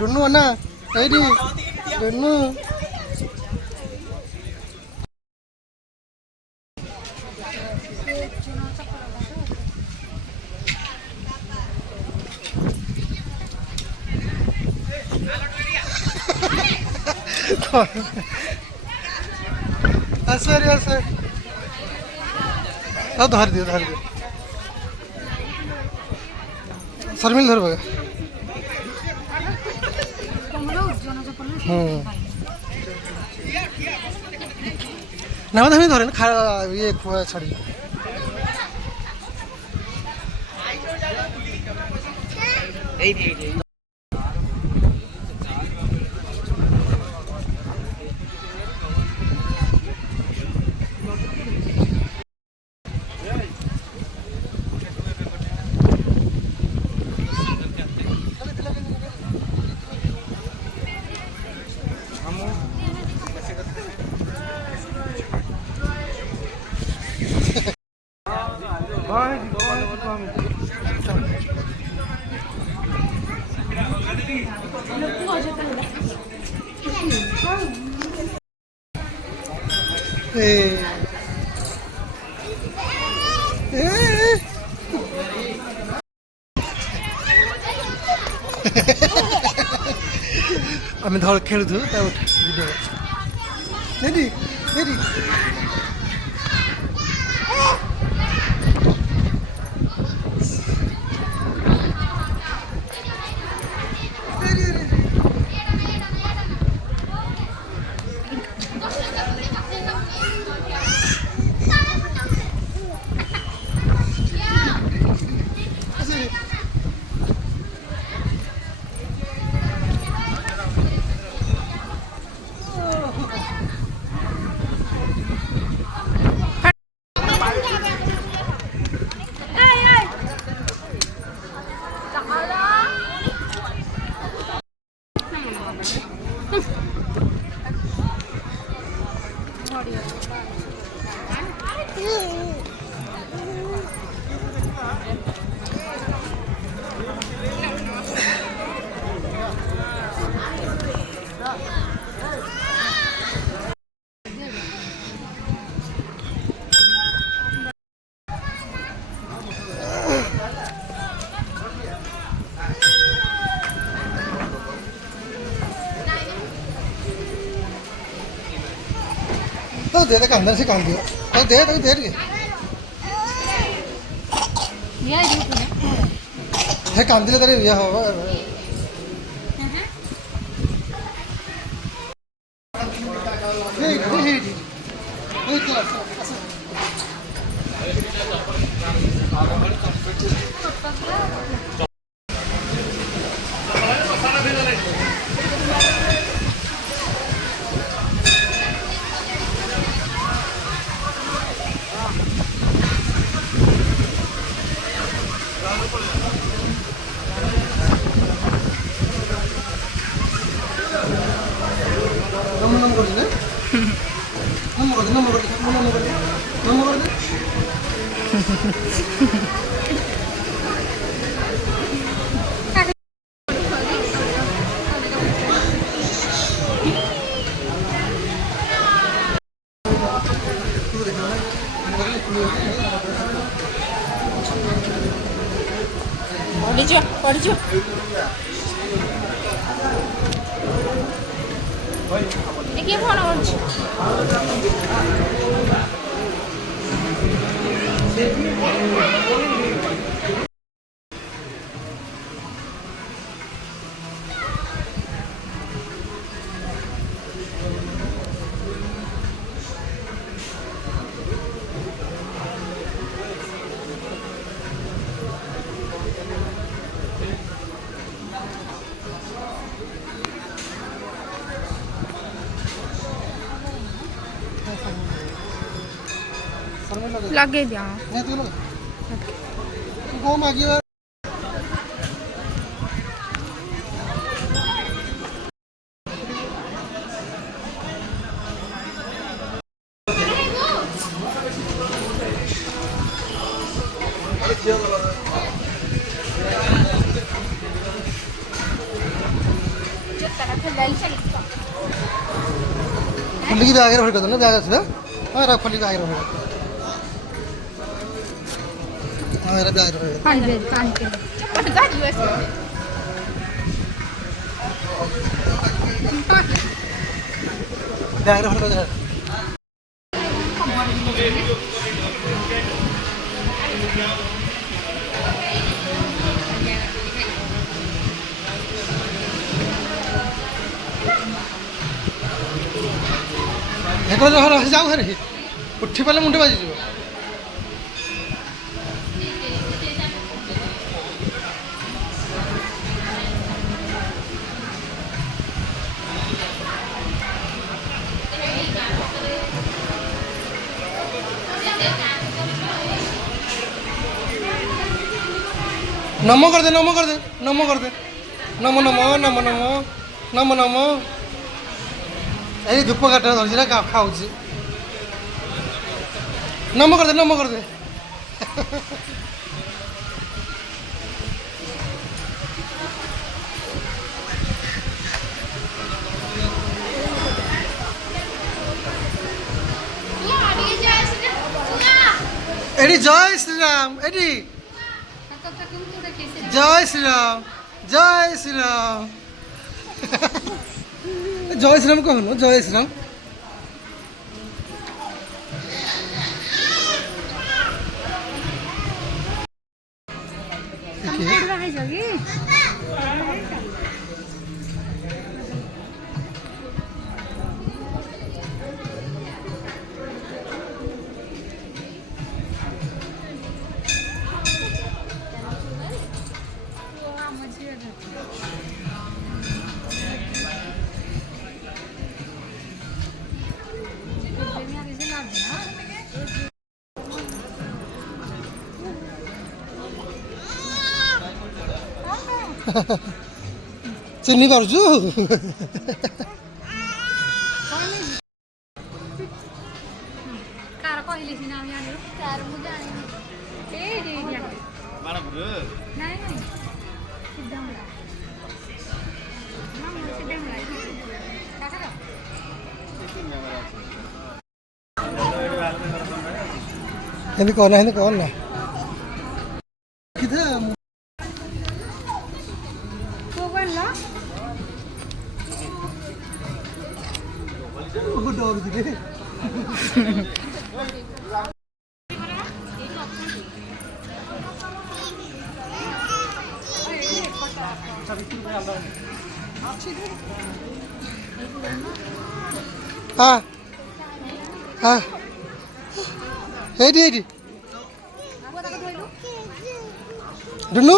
डुन्नू अन्ना AD डुन्नू sir sir धर दियो शर्मिल धर बघा ना धरे ना खा ये छाड़ी आम धर खेलु भिडियो नेडी नेडी तो दे का अंदर से काम दिया तो दे के हे काम दिले तरी या हो पढ़ियो देखिए फोन लगे दिया नहीं तू लगा वो मागी ଖୋଲିକି ବ୍ୟାଗରେ ଭରି କରିଦେଲ ବ୍ୟାଗ୍ ଅଛି ନା ହଁ ଏରା ଖୋଲିକି ବ୍ୟାଗରେ ଭରି ହଁ ଏରା ବ୍ୟାଗରେ ଭରି ବ୍ୟାଗରେ ଭରି କରିଦେଲ ଯାଉ ଘରେ ଉଠି ପାରିଲେ ମୁଣ୍ଡ ବାଜିଯିବ ନମ କରିଦେ ନମ କରିଦେ ନମ କରିଦେ ନମ ନମ ନମ ନମ ନମ ନମ ଏଇ ଧୂପ କାଠ ଧରିଛି ନା ଖାଉଛି ନମ କରିଦେ ନମ କରିଦେ ଏଠି ଜୟ ଶ୍ରୀରାମ ଏଠି ଜୟ ଶ୍ରୀରାମ ଜୟ ଶ୍ରୀରାମ ଜୟ ଶ୍ରୀରାମ କହୁନ ଜୟ ଶ୍ରୀରାମ ଚିହ୍ନି ପାରୁଛୁ ଏମିତି କହନା ଏମିତି କହନା ହଁ ହଁ ଏଇଠି ଏଇଠି ଡୁନୁ